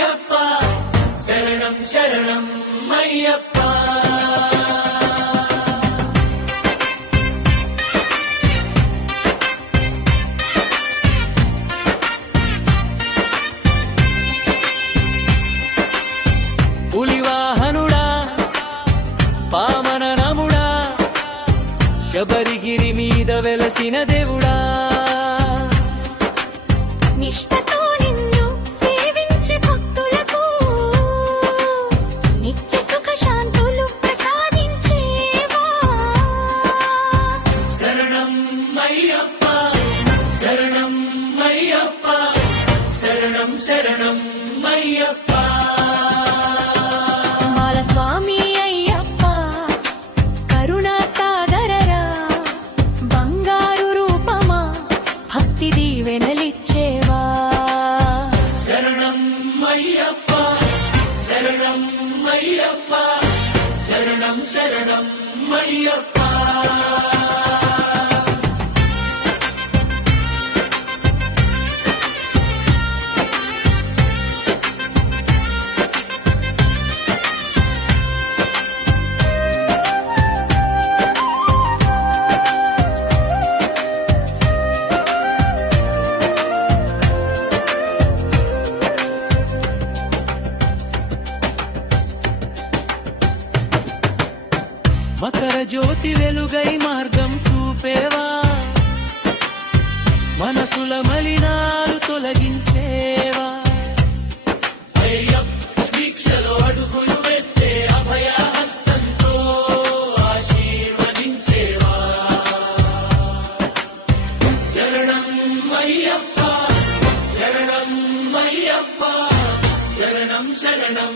అయ్యప్ప శరణం శరణం అయ్యప్ప పులివాహనుడా పామననముడా శబరిగిరి మీద వెలసిన దేవుడా నిష్టతో నిన్ను సేవించే భక్తులకు నిత్య సుఖ శాంతులు ప్రసాదించేవా శరణం అయ్యప్ప శరణం అయ్యప్ప శరణం శరణం అయ్యప్ప బాలస్వామి అయ్యప్ప కరుణా సాగరరా బంగారు రూపమా భక్తి దీవెనలిచ్చేవా శరణం అయ్యప్ప శరణం అయ్యప్ప శరణం శరణం అయ్యప్ప మకర జ్యోతి వెలుగై మార్గం చూపేవా మనసుల మలినాలు తొలగించేవా అయ్యప్ప దీక్షలో అడుగులు వేస్తే అభయ హస్తంతో ఆశీర్వదించేవా శరణం అయ్యప్ప శరణం అయ్యప్ప శరణం శరణం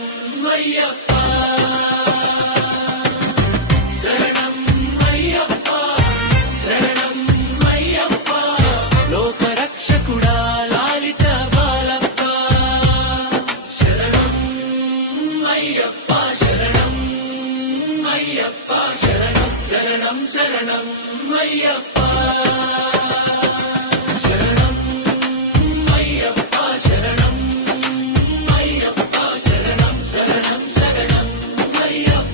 అయ్యప్ప శరణం శరణం అయ్యప్ప శరణం అయ్యప్ప శరణం అయ్యప్ప శరణం శరణం శరణం అయ్యప్ప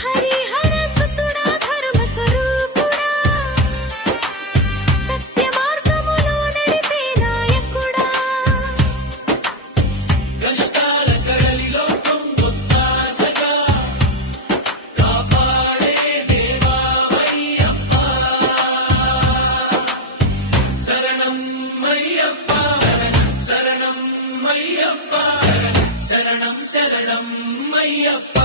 హరిహర సుతుడా ధర్మ స్వరూపుడా సత్య మార్గములో నడిపే నాయకుడా కష్టాల కడలిలో కొంగొత్తాసగా కాపాడే దేవా అయ్యప్ప శరణం అయ్యప్ప శరణం అయ్యప్ప శరణం శరణం అయ్యప్ప